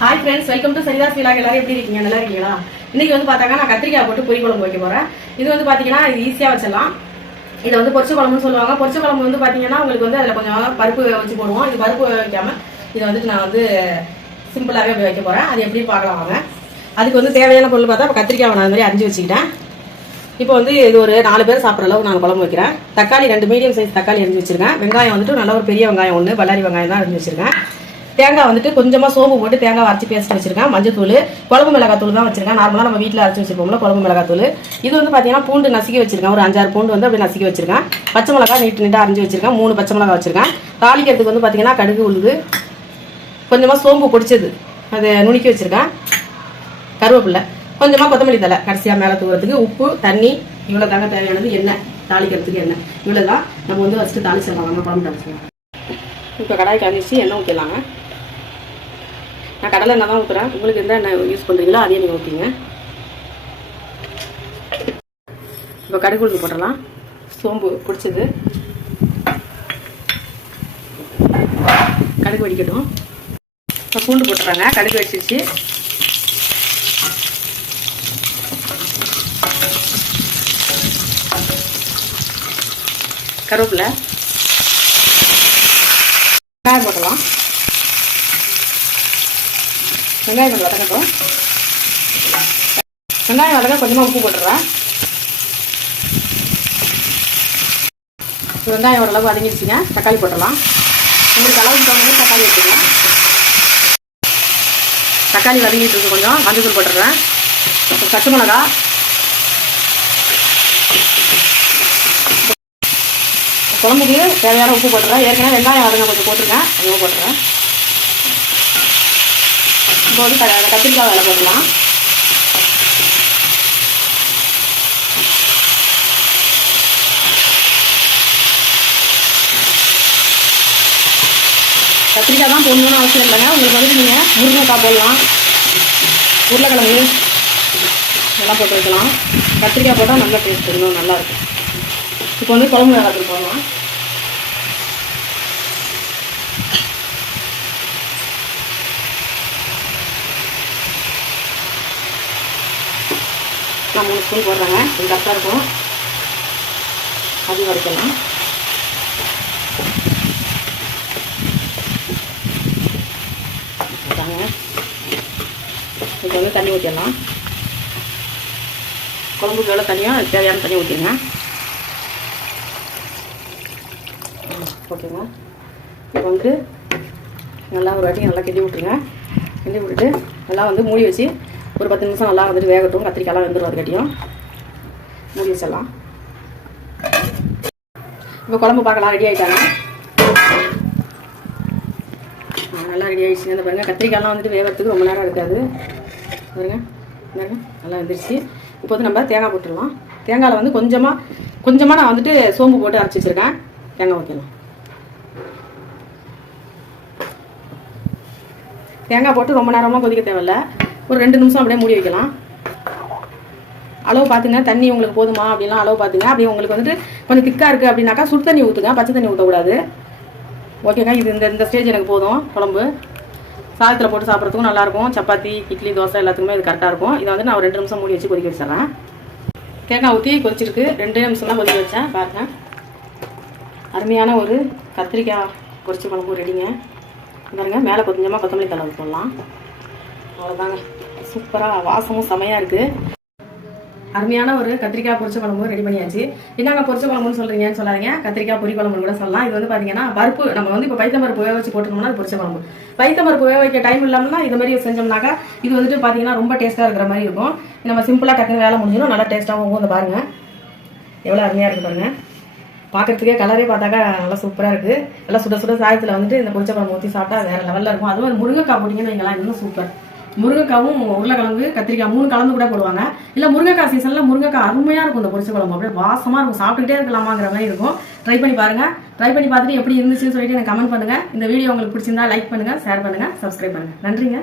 Hi friends welcome to சரிதாஸ் விழாக் எல்லாரும் எப்படி இருக்கீங்க? நல்லா இருக்கீங்களா? இன்னைக்கு வந்து பார்த்தாங்க நான் கத்திரிக்காய் போட்டு பொரி குழம்பு வைக்க போறேன். இது வந்து பாத்தீங்கன்னா இது ஈஸியா வச்சிடலாம். இதை வந்து பொரிச்ச குழம்புன்னு சொல்லுவாங்க. பொரிச்ச குழம்பு வந்து பாத்தீங்கன்னா உங்களுக்கு வந்து அதுல கொஞ்சம் பருப்பு வச்சு போடுவோம். இது பருப்பு வைக்காம இதை வந்துட்டு நான் வந்து சிம்பிளாவே வைக்க போறேன். அது எப்படி பார்க்கலாம் வாங்க. அதுக்கு வந்து தேவையான பொருள் பார்த்தா இப்போ கத்திரிக்காய் நான் அது மாதிரி அரிஞ்சு வச்சுக்கிட்டேன். இப்போ வந்து இது ஒரு நாலு பேர் சாப்பிட்ற அளவுக்கு நான் குழம்பு வைக்கிறேன். தக்காளி ரெண்டு மீடியம் சைஸ் தக்காளி அரிஞ்சு வச்சிருக்கேன். வெங்காயம் வந்துட்டு நல்ல ஒரு பெரிய வெங்காயம் ஒன்று பல்லாரி வெங்காயம் தான் அரிஞ்சு வச்சிருக்கேன். தேங்காய் வந்துட்டு கொஞ்சமாக சோப்பு போட்டு தேங்காய் அரைச்சி பேஸ்ட் வச்சிருக்கேன். மஞ்சத்தூள் குழம்பு மிளகாய் தூள் தான் வச்சிருக்கேன். நார்மலாக நம்ம வீட்டில் அரைச்சி வச்சிருப்போம்ல குழம்பு மிளகாய் தூள். இது வந்து பார்த்தீங்கன்னா பூண்டு நசுக்கி வச்சிருக்கேன். ஒரு அஞ்சாறு பூண்டு வந்து அப்படி நசுக்கி வச்சிருக்கேன். பச்சை மிளகாய் நீட்டு நீட்டாக அரைஞ்சி வச்சிருக்கேன். மூணு பச்சை மிளகாய் வச்சிருக்கேன். தாளிக்கிறதுக்கு வந்து பார்த்தீங்கன்னா கடுகு உளுந்து கொஞ்சமாக சோம்பு பொடிச்சது. அதை நுணுக்கி வச்சிருக்கேன். கருவேப்பில்ல கொஞ்சமாக கொத்தமல்லி தலை கடைசியாக மேலே தூக்கிறதுக்கு உப்பு தண்ணி இவ்வளோ தாங்க தேவையானது எண்ணெய் தாளிக்கிறதுக்கு எண்ணெய். இவ்வளோ தான் நம்ம வந்து ஃபஸ்ட்டு தாளிச்சிடலாம். நம்ம குழம்பு தாளிச்சிடலாம். இப்போ கடாய் காமிச்சு எண்ணெய் ஊற்றிடலாங்க நான் கடலை எண்ணெய் தான் ஊற்றுறேன் உங்களுக்கு எந்த எண்ணெய் யூஸ் பண்ணுறீங்களோ அதையே நீங்கள் ஊற்றிங்க இப்போ கடுகு உளுந்து போடலாம் சோம்பு பிடிச்சது. கடுகு வடிக்கட்டும். இப்போ பூண்டு போட்டுறாங்க கடுகு வச்சிருச்சு கருவேப்பிலை. வெங்காயம் போட்டலாம் வெங்காயம் கொஞ்சம் வதங்கட்டும் வெங்காயம் வதங்க கொஞ்சமாக உப்பு போட்டுடுறேன். வெங்காயம் ஓரளவு வதங்கிடுச்சுங்க. தக்காளி போட்டுடலாம். உங்களுக்கு அளவுக்கு தகுந்த தக்காளி வச்சுங்க தக்காளி வதங்கிட்டு இருக்கு கொஞ்சம். மஞ்சள் போட்டுடுறேன். பச்சை மிளகா. குழம்புக்கு தேவையான உப்பு போட்டுறேன் ஏற்கனவே வெங்காயம் வதங்க கொஞ்சம் போட்டிருக்கேன். அதுவும் போட்டுறேன் இப்போ வந்து கத்திரிக்காய் வேலை போடலாம் கத்திரிக்காய் தான் போடணும்னு அவசியம் இல்லைங்க. உங்களுக்கு வந்து நீங்கள் முருங்கைக்காய் போடலாம். உருளைக்கிழங்கு நல்லா போட்டு வைக்கலாம். கத்திரிக்காய் போட்டால் நல்லா டேஸ்ட் இருக்கும். நல்லாயிருக்கும் இப்போ வந்து குழம்பு மிளகாத்தூள் போடலாம். நான் மூணு ஸ்பூன் போடுறேங்க. இது கரெக்டாக இருக்கும் அது வரைக்கலாம் தாங்க இப்போ வந்து தண்ணி ஊற்றிடலாம் குழம்புக்கு எவ்வளோ தண்ணியாக தேவையான தண்ணி ஊற்றிடுங்க ஓகேங்க இப்போ வந்து நல்லா ஒரு வாட்டி நல்லா கிண்டி விட்ருங்க கிண்டி விட்டுட்டு நல்லா வந்து மூடி வச்சு ஒரு பத்து நிமிஷம் நல்லா வந்துட்டு வேகட்டும் கத்திரிக்காய்லாம் வெந்துடும் அதுக்கட்டியும். மூடி வச்சிடலாம். இப்போ குழம்பு பார்க்கலாம் ரெடி ஆகிட்டாங்க நல்லா ரெடி ஆகிடுச்சுங்க இந்த பாருங்க கத்திரிக்காய்லாம் வந்துட்டு வேகிறதுக்கு ரொம்ப நேரம் இருக்காது பாருங்க பாருங்க நல்லா வந்துருச்சு. இப்போ வந்து நம்ம தேங்காய் போட்டுடலாம். தேங்காயில் வந்து கொஞ்சமாக கொஞ்சமாக நான் வந்துட்டு சோம்பு போட்டு அரைச்சி வச்சுருக்கேன். தேங்காய் வைக்கலாம். தேங்காய் போட்டு ரொம்ப நேரமாக கொதிக்க தேவையில்ல. ஒரு ரெண்டு நிமிஷம் அப்படியே மூடி வைக்கலாம். அளவு பார்த்துங்க தண்ணி உங்களுக்கு போதுமா அப்படிலாம் அளவு பார்த்துங்க அப்படியே உங்களுக்கு வந்துட்டு கொஞ்சம் திக்காக இருக்குது அப்படின்னாக்கா சுடு தண்ணி ஊற்றுங்க பச்சை தண்ணி ஊற்றக்கூடாது ஓகேங்க இது இந்த இந்த ஸ்டேஜ் எனக்கு போதும். குழம்பு. சாதத்தில் போட்டு சாப்பிட்றதுக்கும் நல்லாயிருக்கும் சப்பாத்தி இட்லி தோசை எல்லாத்துக்குமே இது கரெக்டாக இருக்கும். இதை வந்து நான் ஒரு ரெண்டு நிமிஷம் மூடி வச்சு கொதிக்க வச்சிடறேன். தேங்காய் ஊற்றி கொதிச்சிருக்கு. ரெண்டு நிமிஷம் தான் கொதிக்க வச்சேன். பாருங்க. அருமையான ஒரு கத்திரிக்காய் பொரிச்ச குழம்பு ரெடிங்க பாருங்கள் மேலே கொஞ்சமாக கொத்தமல்லி தலை போடலாம். அவ்வளோதாங்க சூப்பராக வாசமும் செமையாக இருக்குது அருமையான ஒரு கத்திரிக்காய் பொரிச்ச குழம்பு ரெடி பண்ணியாச்சு. என்னங்க பொரிச்ச குழம்புன்னு சொல்றீங்கன்னு சொல்லாதீங்க. கத்திரிக்காய் பொரி குழம்புன்னு கூட சொல்லலாம். இது வந்து பாத்தீங்கன்னா பருப்பு நம்ம வந்து இப்போ பைத்தம் பருப்பு வேக வச்சு போட்டுக்கோம்னா அது பொரிச்ச குழம்பு. பைத்தம் பருப்பு வேக வைக்க டைம் இல்லாமல்னா இது மாதிரி செஞ்சோம்னாக்கா இது வந்துட்டு பாத்தீங்கன்னா ரொம்ப டேஸ்டா இருக்கிற மாதிரி இருக்கும். நம்ம சிம்பிளா டக்குன்னு வேலை முடிஞ்சிடும். நல்லா டேஸ்ட்டாகவும் வந்து இந்த பாருங்க. எவ்வளோ அருமையாக இருக்கு பாருங்க. பார்க்கறதுக்கே கலரே பார்த்தாக்கா நல்லா சூப்பராக இருக்குது நல்லா சுட சுட சாயத்தில் வந்துட்டு இந்த பொரிச்ச குழம்பு ஊற்றி சாப்பிட்டா வேற லெவலில் இருக்கும். அதுவும் முருங்கைக்காய் போட்டிங்கன்னு வைங்களா இன்னும் சூப்பர் முருங்கைக்காவும் உருளைக்கிழங்கு கத்திரிக்காய் மூணு கலந்து கூட போடுவாங்க. இல்லை முருங்கைக்காய் சீசனில் முருங்கைக்காய் அருமையாக இருக்கும் இந்த பொரிச்ச குழம்பு. அப்படியே வாசமாக இருக்கும். சாப்பிட்டுக்கிட்டே இருக்கலாமாங்கிற மாதிரி இருக்கும். ட்ரை பண்ணி பாருங்கள் ட்ரை பண்ணி பார்த்துட்டு எப்படி இருந்துச்சுன்னு சொல்லிட்டு எனக்கு கமெண்ட் பண்ணுங்க. இந்த வீடியோ உங்களுக்கு பிடிச்சிருந்தா லைக் பண்ணுங்கள் ஷேர் பண்ணுங்கள் சப்ஸ்கிரைப் பண்ணுங்கள் நன்றிங்க.